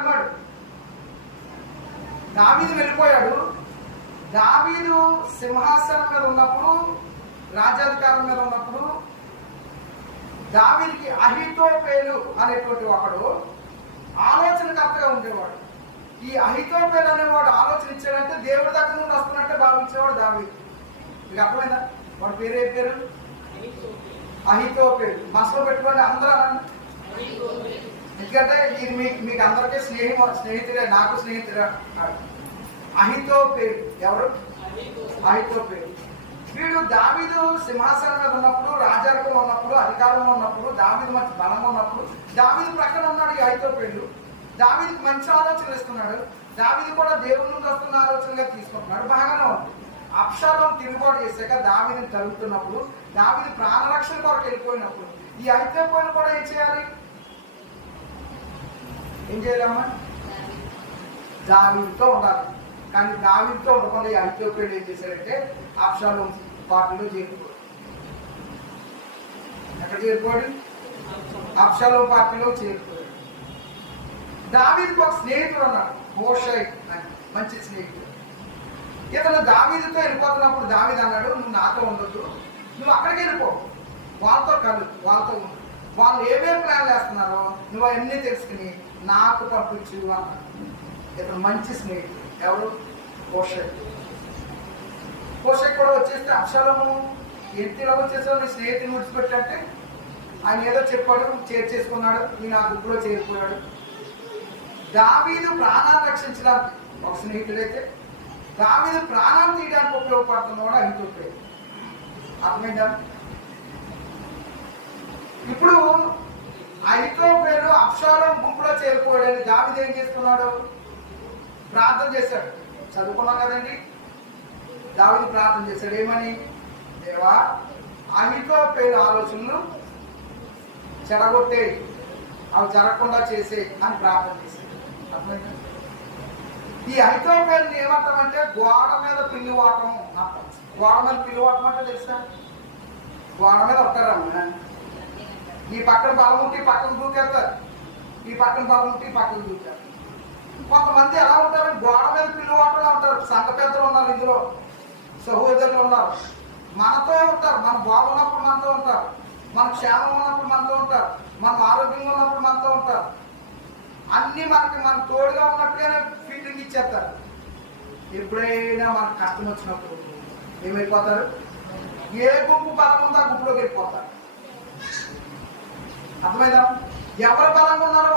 అన్నాడు దావీదు వెళ్ళిపోయాడు. దావీదు సింహాసనం మీద ఉన్నప్పుడు రాజ్యాధికారం మీద ఉన్నప్పుడు దావీదికి అహితోపేలు అనేటువంటి ఒకడు ఆలోచనకర్తగా ఉండేవాడు. ఈ అహితోపేలు అనేవాడు ఆలోచన ఇచ్చాడంటే దేవుడి దగ్గర నుండి వస్తున్నట్టే భావించేవాడు దావీదు. మీకు అర్థమైందా? వాడి పేరు ఏ పేరు? అహితోపేలు. మనసులో పెట్టుకోండి అందరూ ఎందుకంటే ఇది మీకు మీకు అందరికీ స్నేహం స్నేహితుడే నాకు స్నేహితుడే అహితో పేరు. ఎవరు? అహితో. పేరు. వీడు దావీదు సింహాసనం మీద ఉన్నప్పుడు రాజరికం ఉన్నప్పుడు అధికారంలో ఉన్నప్పుడు దావీదు మంచి బలంగా ఉన్నప్పుడు దావీదు ప్రక్కన ఉన్నాడు ఈ అహితో పేరు దావీదికి మంచి ఆలోచనలు ఇస్తున్నాడు. దావీదు కూడా దేవుడి నుండి వస్తున్న ఆలోచనగా తీసుకుంటున్నాడు. బాగానే ఉంది. అప్షాలం తిరుగుబాటు చేశాక దావీదిని తరుగుతున్నప్పుడు దావీది ప్రాణరక్షణ కొరకు వెళ్ళిపోయినప్పుడు ఈ అయితే పోయిన కూడా ఏం చేయాలి? ఏం చేయాలమ్మా? దావీదుతో ఉండాలి. కానీ దావీదుతో ఉండకుండా ఈ ఐథియోపియన్ ఏం చేశారంటే అప్షాలం పార్టీలో చేరుకోడు ఎక్కడ చేరుకోడు అప్షాలోం పార్టీలో చేరుకోడు దావీదుకు ఒక స్నేహితుడు అన్నాడు హోషై అని మంచి స్నేహితుడు. ఇతను దావీదుతో వెళ్ళిపోతున్నప్పుడు దావీదు అన్నాడు నువ్వు నాతో ఉండొద్దు నువ్వు అక్కడికి వెళ్ళిపో. వాళ్ళతో కలు వాళ్ళతో ఉండు. వాళ్ళు ఏమేమి ప్లాన్ చేస్తున్నారో నువ్వు అన్నీ తెలుసుకుని నాకు పంపించు అన్నాడు. ఇతను మంచి స్నేహితుడు. ఎవరు? పోషక్ పోషక్ కూడా వచ్చేస్తే అక్షరము ఎంతలో వచ్చేసావు? నీ స్నేహితుని విడిచిపెట్టంటే ఆయన ఏదో చెప్పాడు చేర్చేసుకున్నాడు నేను ఆ గుంపులో చేరిపోయాడు. దావీదు ప్రాణాన్ని రక్షించడానికి ఒక స్నేహితుడైతే దావీదు ప్రాణాన్ని తీయడానికి ఉపయోగపడుతున్నవాడు అహితోపేరు అర్థమైందా? ఇప్పుడు అహితోపేరు అక్షరం గుంపులో చేరిపోయాడని దావిద ఏం చేస్తున్నాడు? ప్రార్థన చేశాడు. చదువుకున్నాం కదండి. దావిది ప్రార్థన చేశాడు. ఏమని? దేవా అహితోపేరు ఆలోచనలు చెడగొట్టే అవి జరగకుండా చేసే అని ప్రార్థన చేశాడు. అర్థమైందా? ఈ ఐతోపేరుని ఏమంటామంటే గోడ మీద పిల్లి వాటం అంటాం గోడ మీద పిల్లి వాటం అంటే తెలుసా? గోడ మీద ఉంటారమ్మ ఈ పక్కన బలం ఉంటే పక్కన దూకేస్తారు ఈ పక్కన బలం ఉంటే పక్కన దూకేస్తారు కొంతమంది ఎలా ఉంటారు? గోడ మీద పిల్లవాటలు ఉంటారు. సంఘ పెద్దలు ఉన్నారు ఇందులో. సహోదరులు ఉన్నారు. మనతో ఉంటారు. మన బాగున్నప్పుడు మనతో ఉంటారు. మన క్షేమం ఉన్నప్పుడు మనతో ఉంటారు. మనం ఆరోగ్యంగా ఉన్నప్పుడు మనతో ఉంటారు. అన్ని మనకి మన తోడుగా ఉన్నట్టుగానే ఫీలింగ్ ఇచ్చేస్తారు. ఎప్పుడైనా మనకు కష్టం వచ్చినప్పుడు ఏమైపోతారు? ఏ గుంపు బలం ఉందో ఆ గుంపులోకి వెళ్ళిపోతారు. అర్థమైందా? ఎవరు బలంగా ఉన్నారో